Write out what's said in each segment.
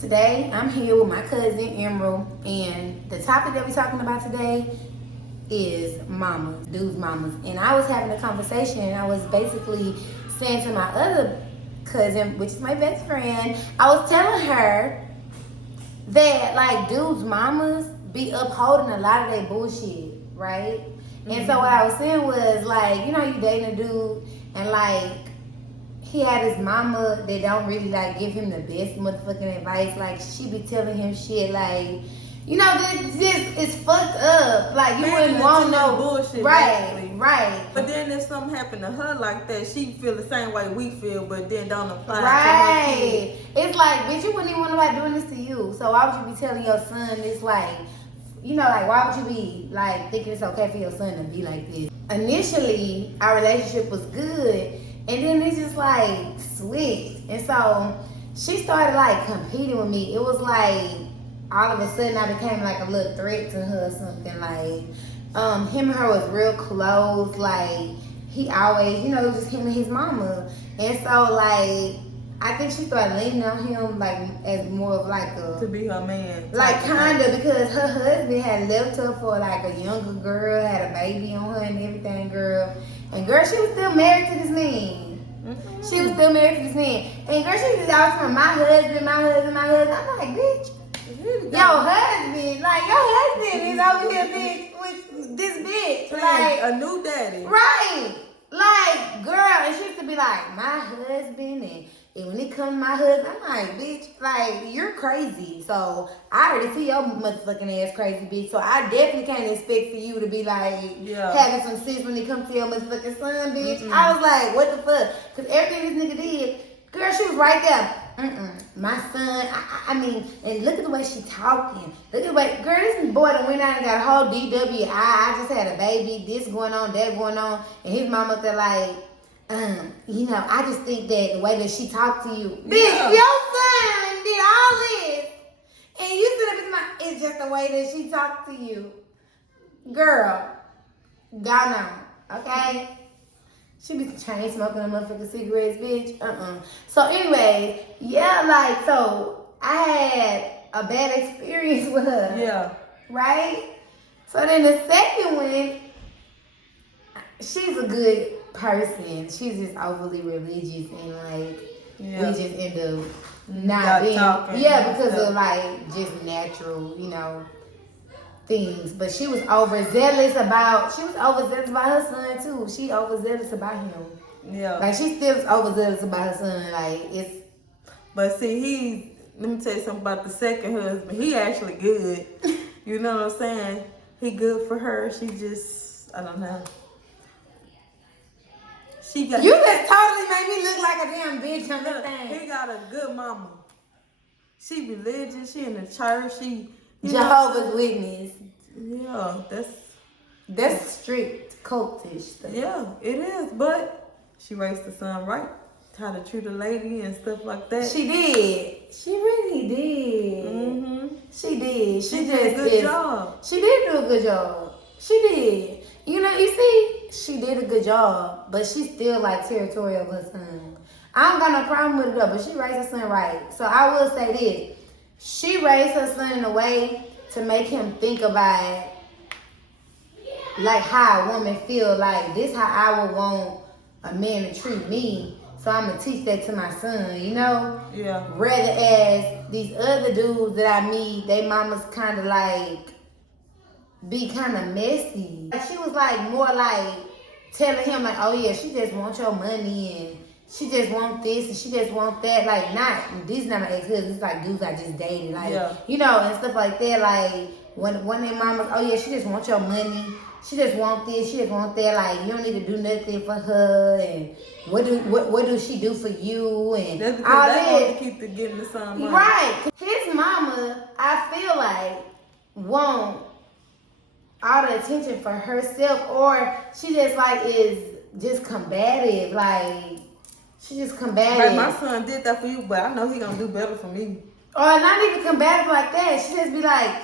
Today, I'm here with my cousin Emerald, and the topic that we're talking about today is mamas, dudes' mamas. And I was having a conversation, and I was basically saying to my other cousin, which is my best friend, I was telling her that, like, dudes' mamas be upholding a lot of their bullshit, right? Mm-hmm. And so what I was saying was, like, you know, you dating a dude, and, like, he had his mama that don't really like give him the best motherfucking advice. Like she be telling him shit like, you know, this is fucked up. Like you wouldn't want no bullshit. Right, basically. Right. But then if something happened to her like that, she feel the same way we feel, but then don't apply right. to her kid. It's like, bitch, you wouldn't even want nobody doing this to you. So why would you be telling your son this? Like, you know, like why would you be like thinking it's okay for your son to be like this? Initially, our relationship was good. And then it just like switched. And so she started like competing with me. It was like all of a sudden I became like a little threat to her or something. Like him and her was real close. Like he always, you know, just him and his mama. And so like I think she started leaning on him like as more of like a to be her man. Like kinda because her husband had left her for like a younger girl, had a baby on her and everything, girl. And girl, she was still married to this man. Mm-hmm. She was still married to this man. And girl, she was always from my husband. I'm like, bitch, your husband is over here, bitch, with this bitch. Like a new daddy. Right. Like, girl, and she used to be like, my husband, and when it comes to my husband, I'm like, bitch, like, you're crazy. So, I already see your motherfucking ass crazy, bitch. So, I definitely can't expect for you to be, like, having some sense when it comes to your motherfucking son, bitch. Mm-mm. I was like, what the fuck? Because everything this nigga did, girl, she was right there. My son, I mean, and look at the way she talking. Look at the way, girl, this boy that went out and got a whole DWI. I just had a baby, this going on, that going on. And his mama said, like, you know, I just think that the way that she talked to you, bitch, your son did all this, and you said it's just the way that she talked to you, girl. Gone on, okay? She be chain smoking a motherfucking cigarettes, bitch. So anyway, yeah, like so I had a bad experience with her. Yeah. Right? So then the second one, she's a good person. She's just overly religious and like we just end up not being because of like just natural, you know, things. But she was overzealous about her son too. She overzealous about him. Yeah. Like she still overzealous about her son. Like it's But see, let me tell you something about the second husband. He actually good. You know what I'm saying? He good for her. She just, I don't know. You just totally made me look like a damn bitch on this thing. He got a good mama. She religious. She in the church. She Jehovah's Witness. Yeah, that's strict cultish stuff. Yeah, it is. But she raised the son right. How to treat a lady and stuff like that. She did. She really did. Mm-hmm. She did. She did a good job. She did do a good job. She did. You know, you see, she did a good job, but she still like territorial of her son. I don't got no problem with it though, but she raised her son right. So I will say this. She raised her son in a way to make him think about like how a woman feel like this how I would want a man to treat me. So I'm gonna teach that to my son, you know? Yeah. Rather as these other dudes that I meet, they mamas kind of like be kind of messy. She was like more like telling him like, oh yeah, she just wants your money and she just want this and she just want that. Like these not my ex-husbands, it's like dudes I just dated. Like, you know, and stuff like that. Like when their mamas, oh yeah, she just want your money. She just want this, she just want that. Like you don't need to do nothing for her and what do she do for you and that's because all they want to keep getting the son money. Right. His mama, I feel like, want all the attention for herself, or she just like is just combative. Like she just combative. Like my son did that for you, but I know he gonna do better for me. Or not even combative like that. She just be like,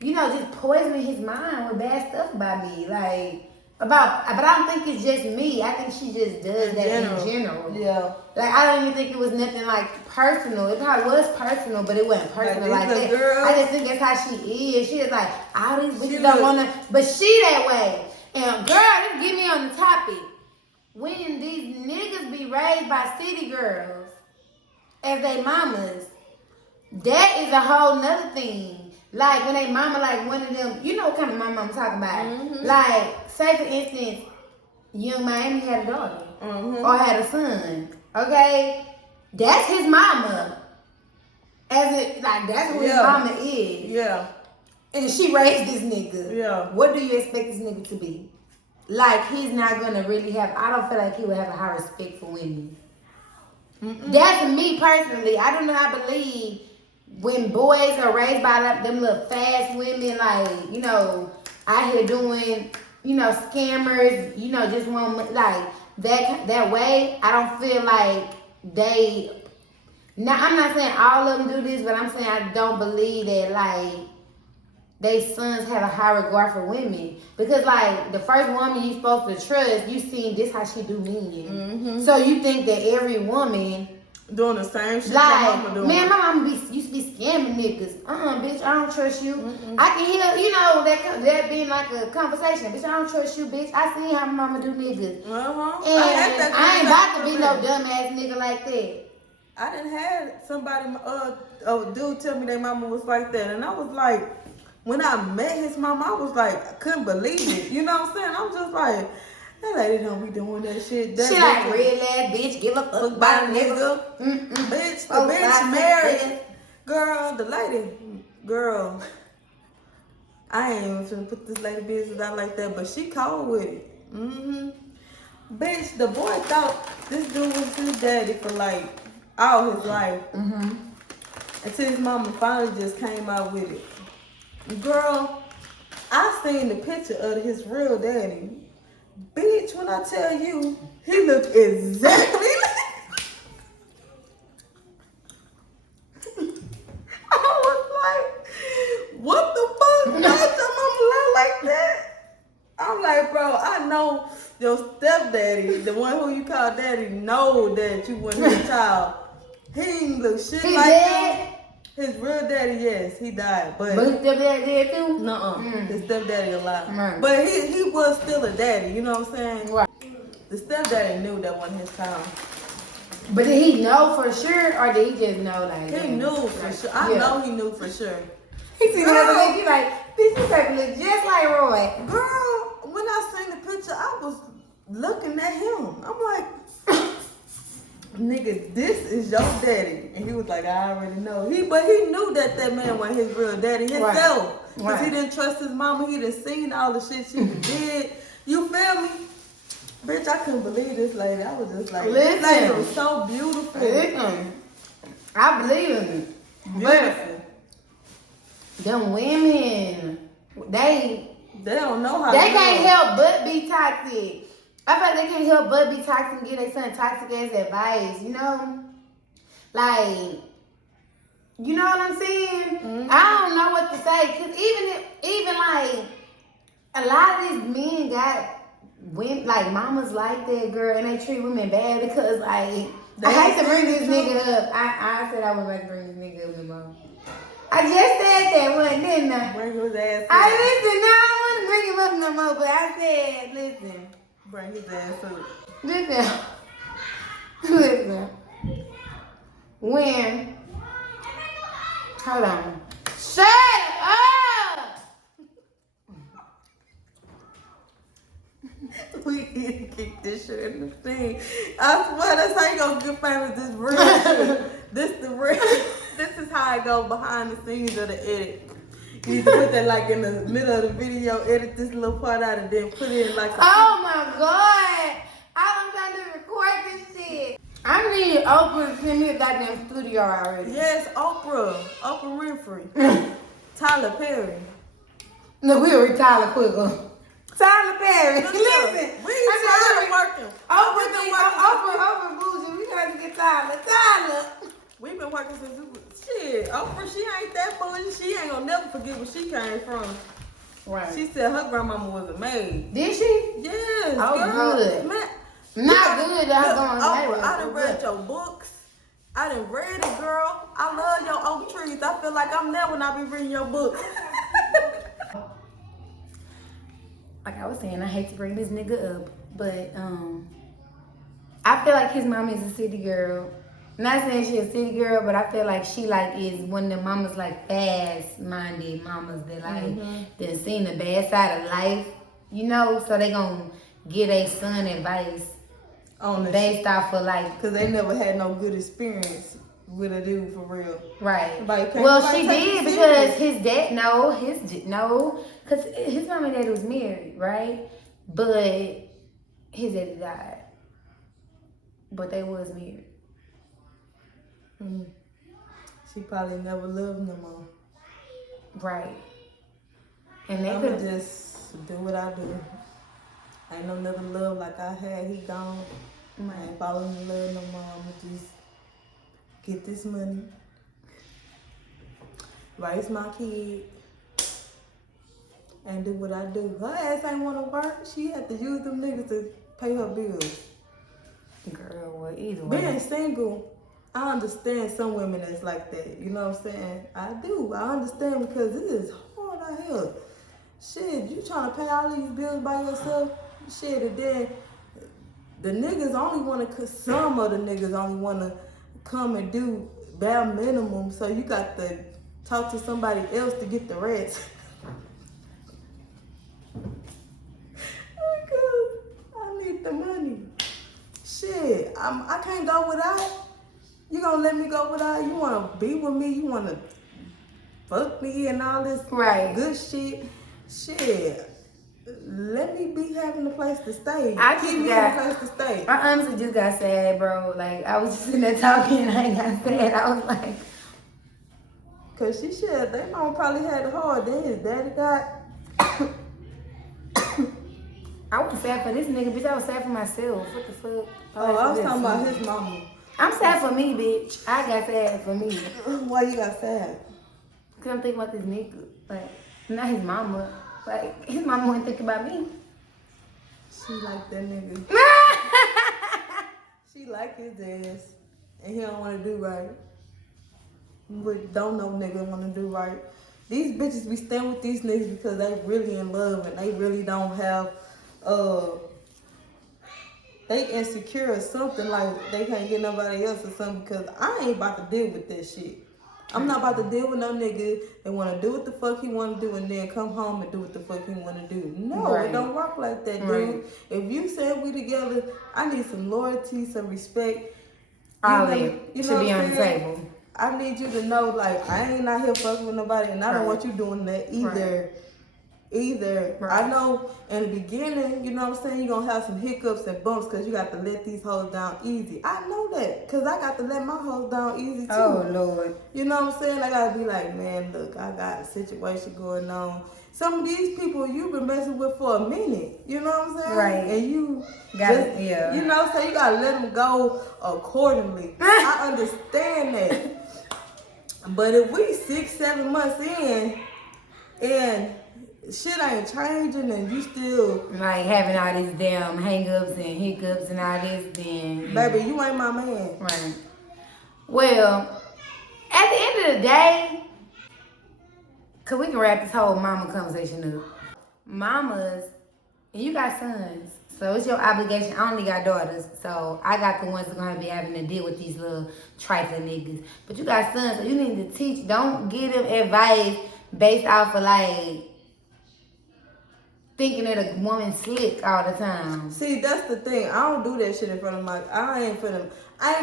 you know, just poisoning his mind with bad stuff about me. Like, But I don't think it's just me. I think she just does that in general. Yeah. Like, I don't even think it was nothing like personal. It probably was personal, but it wasn't personal like that. Girl, I just think that's how she is. She is like, all these bitches don't want to, but she that way. And girl, just get me on the topic. When these niggas be raised by city girls as they mamas, that is a whole nother thing. Like when they mama, like one of them, you know what kind of mama I'm talking about. Mm-hmm. Like, say for instance, Young Miami had a daughter or had a son. Okay, that's his mama. As it like that's who his mama is. Yeah. And she raised this nigga. Yeah. What do you expect this nigga to be? Like, he's not gonna really have. I don't feel like he would have a high respect for women. That's me personally. I do not believe when boys are raised by them little fast women, like, you know, out here doing, you know, scammers, you know, just want like that way. I don't feel like they. Now, I'm not saying all of them do this, but I'm saying I don't believe that like they sons have a high regard for women, because like the first woman you supposed to trust, you seen this how she do men. So you think that every woman doing the same shit like, your mama doing. Man, my mama used to be scamming niggas. Bitch, I don't trust you. I can hear, you know, that being like a conversation. Bitch, I don't trust you, bitch. I seen how my mama do niggas. And I ain't about to be no dumbass nigga like that. I done had somebody, a dude tell me their mama was like that, and I was like, when I met his mama, I was like, I couldn't believe it. You know what I'm saying? I'm just like, that lady don't be doing that shit. That she like, real ass bitch, give a fuck about a nigga. Bitch, the bitch married. Girl, the lady, girl, I ain't even finna put this lady business out like that, but she cold with it. Bitch, the boy thought this dude was his daddy for like all his life. Until his mama finally just came out with it. Girl, I seen the picture of his real daddy. Bitch, when I tell you, he looked exactly like. I was like, what the fuck? Not your mama look like that? I'm like, bro, I know your stepdaddy, the one who you call daddy, know that you wasn't his child. He ain't look shit like that. His real daddy, yes, he died, but his stepdaddy dead too? Nuh-uh. His stepdaddy alive. Right. But he was still a daddy, you know what I'm saying? Right. The stepdaddy knew that wasn't his child. But did he know for sure, or did he just know like He knew for sure. I know he knew for sure. He seen another nigga, he like, bitch, you take look just like Roy. Girl, when I seen the picture, I was looking at him. I'm like, nigga, this is your daddy. And he was like, I already know. But he knew that man wasn't his real daddy himself. Because he didn't trust his mama. He done seen all the shit she did. You feel me? Bitch, I couldn't believe this lady. I was just like, this lady was so beautiful. Listen, I believe in it. Beautiful. But them women, they don't know how they can't help but be toxic. I feel like they can't help but be toxic and give their son toxic ass advice, you know? Like, you know what I'm saying? I don't know what to say. Because even like, a lot of these men got women, like mamas like that, girl, and they treat women bad because, like, I hate to bring this nigga up. I said I would like to bring this nigga up no more. I just said that one, didn't I? Bring his ass up. I listen, no, I don't want to bring him up no more, but I said, listen. Bring his ass up. Listen. When, hold on. Shut up! We need to keep this shit in the thing. I swear that's how you gonna get famous. This real shit. This is how I go behind the scenes of the edit. You need to put that like in the middle of the video, edit this little part out, and then put it in like a... Oh my God! I'm trying to record this shit. I need Oprah to send me a goddamn studio already. Yes, Oprah Winfrey. Tyler Perry. Look, we'll retire quicker. Tyler Perry. Listen. We tired of working. Oprah bougie. We gotta get Tyler. We've been working since we was shit. Oprah, she ain't that bougie. She ain't gonna never forget where she came from. Right. She said her grandmama was a maid. Did she? Yes. Oh, girl. good. Man, Not good. That's going I done read your books. I done read it, girl. I love your oak trees. I feel like I'm there when I be reading your books. Like I was saying, I hate to bring this nigga up, but I feel like his mom is a city girl. I'm not saying she a city girl, but I feel like she like is one of the mamas like fast-minded mamas that like that seen the bad side of life, you know. So they gonna give their son advice On based off of like, cause they never had no good experience with a dude for real. right. Like, Well, she did because his dad because his mom and dad was married, right? But his daddy died. But they was married. She probably never loved no more. Right. And they I'ma could just do what I do. Ain't no never love like I had. He gone. I ain't following the love no more. I'ma just get this money, raise my kid, and do what I do. Her ass ain't wanna work. She had to use them niggas to pay her bills. girl, well, either way. Being single, I understand some women that's like that. You know what I'm saying? I do. I understand because it is hard out here. Shit, you trying to pay all these bills by yourself? Shit, and then the niggas only want to, some of the niggas only want to come and do bare minimum. So you got to talk to somebody else to get the rest. Because I need the money. Shit, I can't go without. You gonna let me go without? You wanna be with me? You wanna fuck me and all this good shit? Shit, let me be having a place to stay. Keep me a place to stay. I honestly just got sad, bro. Like I was just sitting there talking and I got sad. I was like, cause she said they mama probably had it hard. Then his daddy died. I wasn't sad for this nigga, bitch. I was sad for myself. What the fuck? Oh, I was talking about his mama. I'm sad for me, bitch. I got sad for me. Why you got sad? Cause I'm thinking about this nigga. Like, not his mama. Like, his mama wouldn't think about me. She like that nigga. She like his ass. And he don't want to do right. But don't know nigga want to do right. These bitches be staying with these niggas because they really in love and they really don't have, they insecure or something, like they can't get nobody else or something, because I ain't about to deal with that shit. I'm not about to deal with no nigga that want to do what the fuck he want to do and then come home and do what the fuck he want to do. No, it don't work like that, dude. If you said we together, I need some loyalty, some respect. All that should be on the table. I need you to know, like, I ain't out here fucking with nobody, and I don't want you doing that either. I know in the beginning, you know what I'm saying, you're going to have some hiccups and bumps because you got to let these hoes down easy. I know that because I got to let my hoes down easy too. Oh, Lord. You know what I'm saying? I got to be like, man, look, I got a situation going on. Some of these people you've been messing with for a minute. You know what I'm saying? Right. And you got it, yeah. You know, so you got to let them go accordingly. I understand that. But if we 6-7 months in and shit ain't changing and you still like having all these damn hang-ups and hiccups and all this, then baby, you ain't my man. Right. Well, at the end of the day, cause we can wrap this whole mama conversation up. Mamas, and you got sons, so it's your obligation. I only got daughters, so I got the ones that are gonna be having to deal with these little trifling niggas. But you got sons, so you need to teach. Don't give them advice based off of like thinking that a woman slick all the time. See, that's the thing. I don't do that shit in front of I ain't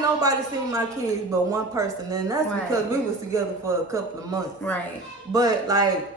nobody seen my kids but one person, and that's because we was together for a couple of months. Right. But like,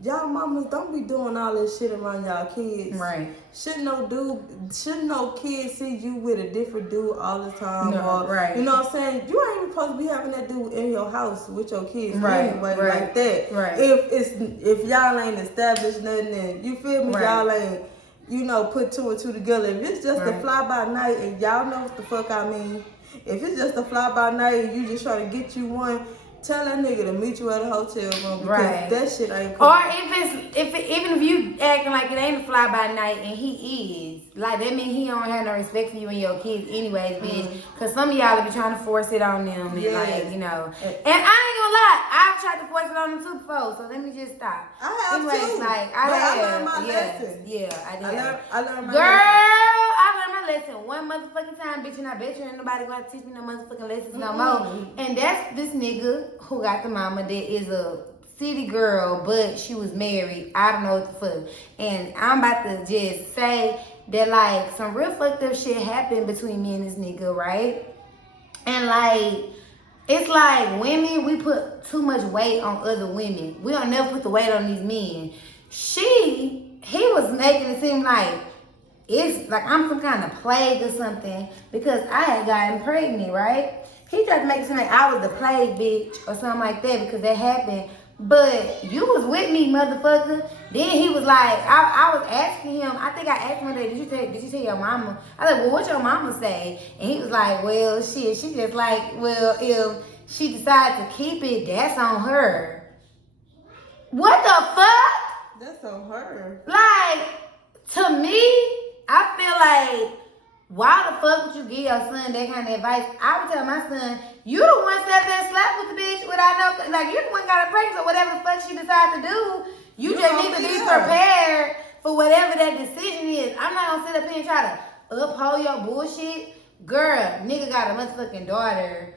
y'all mamas don't be doing all this shit around y'all kids. Right. Shouldn't no kid see you with a different dude all the time? No, right. You know what I'm saying? You ain't even supposed to be having that dude in your house with your kids anyway, right. like that. Right. If y'all ain't established nothing, and you feel me, y'all ain't, put 2 and 2 together. If it's just a fly by night, and y'all know what the fuck I mean. If it's just a fly by night and you just try to get you one, tell that nigga to meet you at a hotel room because Right. that shit ain't cool. Or even if you acting like it ain't a fly by night and he is, like that mean he don't have no respect for you and your kids anyways, bitch. Cause some of y'all be trying to force it on them and like, you know. And I ain't gonna lie, I've tried to force it on them too before, so let me just stop. I have too. Like But I learned my lesson. Yeah, I did. I learned my Girl, lesson. I learned my lesson one motherfucking time, bitch, and I bet you ain't nobody gonna teach me no motherfucking lessons no more. And that's this nigga who got the mama that is a city girl, but she was married. I don't know what the fuck. And I'm about to just say that like some real fucked up shit happened between me and this nigga, right? And like it's like women, we put too much weight on other women. We don't never put the weight on these men. He was making it seem like it's like I'm some kind of plague or something because I had gotten pregnant, right? He tried to make it seem like I was the plague bitch or something like that because that happened. But you was with me, motherfucker. Then he was like, I was asking him, I think I asked him one day, did you tell your mama? I was like, well, what your mama say? And he was like, well, shit, she just like, well, if she decides to keep it, that's on her. What the fuck? That's on her. Like, to me, I feel like, why the fuck would you give your son that kind of advice? I would tell my son, you the one sat there and slept with the bitch without no, like, you the one got her pregnant or whatever the fuck she decided to do. You just need to be prepared for whatever that decision is. I'm not gonna sit up here and try to uphold your bullshit. Girl, nigga got a motherfucking daughter,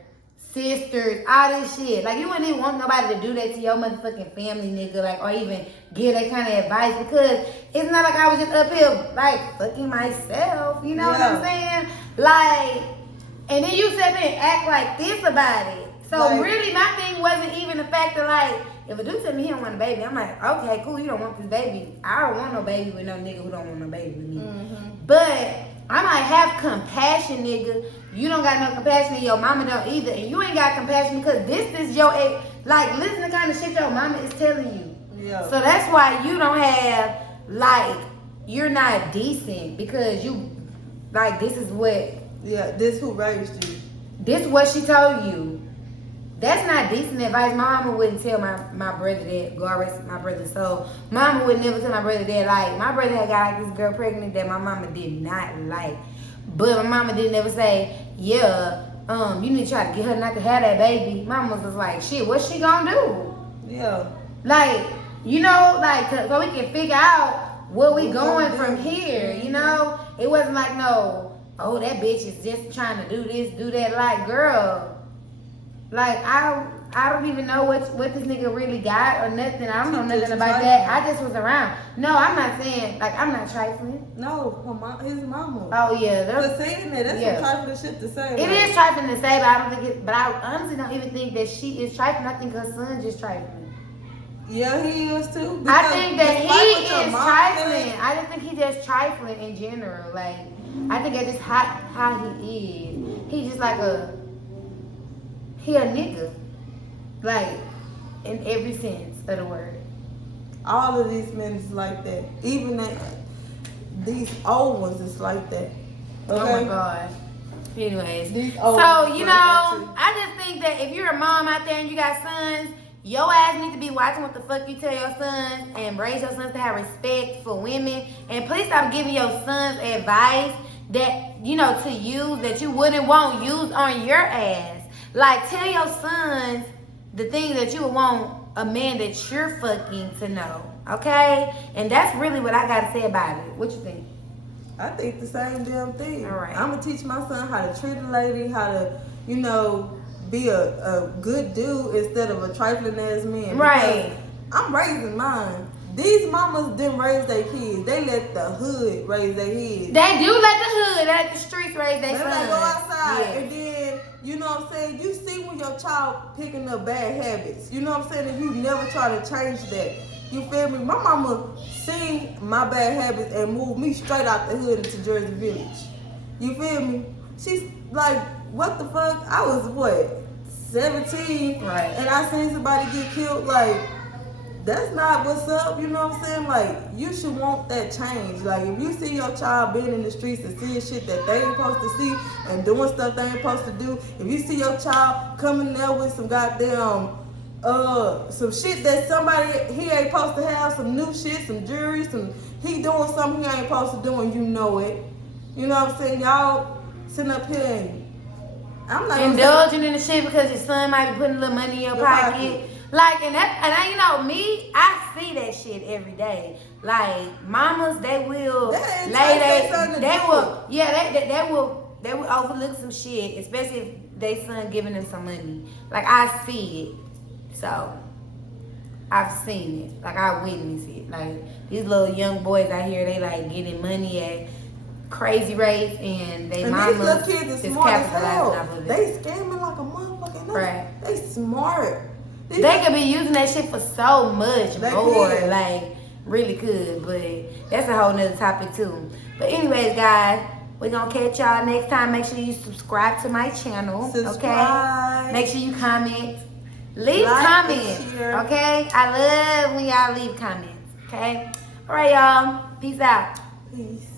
sisters, all this shit. Like, you wouldn't even want nobody to do that to your motherfucking family, nigga, like, or even give that kind of advice because it's not like I was just up here, like, fucking myself. You know what I'm saying? Like, and then you sit there and act like this about it. So, like, really, my thing wasn't even the fact that, like, if a dude tell me he don't want a baby, I'm like, okay, cool, you don't want this baby. I don't want no baby with no nigga who don't want no baby with me. But I might have compassion, nigga. You don't got no compassion and your mama don't either. And you ain't got compassion because this is your, like, listen to the kind of shit your mama is telling you. Yeah. So that's why you don't have, like, you're not decent because you, like, this is what. Yeah, this who raised you. This is what she told you. That's not decent advice. My mama wouldn't tell my brother that. God rest my brother. So my mama would never tell my brother that. Like, my brother had got like this girl pregnant that my mama did not like. But my mama didn't ever say, yeah, you need to try to get her not to have that baby. My mama was like, shit, what's she gonna do? Yeah. Like, you know, like, so we can figure out where we going from here, you know? It wasn't like, no, oh, that bitch is just trying to do this, do that. Like, girl, like, I don't even know what this nigga really got or nothing. I don't know nothing about that. I just was around. No, I'm not saying, like, I'm not trifling. No, his mama. Oh, yeah. For saying that, that's some trifling shit to say. It is trifling to say, but I don't think it, but I honestly don't even think that she is trifling. I think her son just trifling. Yeah, he is too. I think that he is trifling. I just think he just trifling in general. Like, I think that's just how he is. He's just like he a nigga. Like, in every sense of the word. All of these men is like that. Even these old ones is like that. Okay? Oh my God. Anyways. So, you know, I just think that if you're a mom out there and you got sons, your ass need to be watching what the fuck you tell your sons and raise your sons to have respect for women. And please stop giving your sons advice that, you know, to use that you wouldn't want used on your ass. Like, tell your sons the things that you would want a man that you're fucking to know, okay? And that's really what I gotta say about it. What you think? I think the same damn thing. All right. I'm gonna teach my son how to treat a lady, how to, you know, be a good dude instead of a trifling ass man. Right. I'm raising mine. These mamas didn't raise their kids. They let the hood raise their kids. They do let the hood, they let the streets raise their sons. They go outside and then, you know what I'm saying, you see when your child picking up bad habits. You know what I'm saying? And you never try to change that. You feel me? My mama seen my bad habits and moved me straight out the hood into Jersey Village. You feel me? She's like, what the fuck? I was, 17? Right. And I seen somebody get killed, like, that's not what's up, you know what I'm saying? Like, you should want that change. Like, if you see your child being in the streets and seeing shit that they ain't supposed to see and doing stuff they ain't supposed to do, if you see your child coming there with some goddamn, some shit that somebody, he ain't supposed to have, some new shit, some jewelry, he doing something he ain't supposed to do and you know it. You know what I'm saying? Y'all sitting up here and I'm not indulging in the shit because your son might be putting a little money in your pocket. Like, and I, you know, me, I see that shit every day. Like, mamas, they will they will overlook some shit, especially if they son giving them some money. Like, I see it. So, I've seen it. Like, I witnessed it. Like, these little young boys out here, they like getting money at crazy rates, and they mamas these little kids is smart as hell. off of it. They scamming like a motherfucking nut. Right. They smart. They could be using that shit for so much more. Like, really could. But that's a whole nother topic too. But anyways, guys, we're gonna catch y'all next time. Make sure you subscribe to my channel. Okay? Make sure you comment. Leave comments. Okay? I love when y'all leave comments. Okay? Alright, y'all. Peace out. Peace.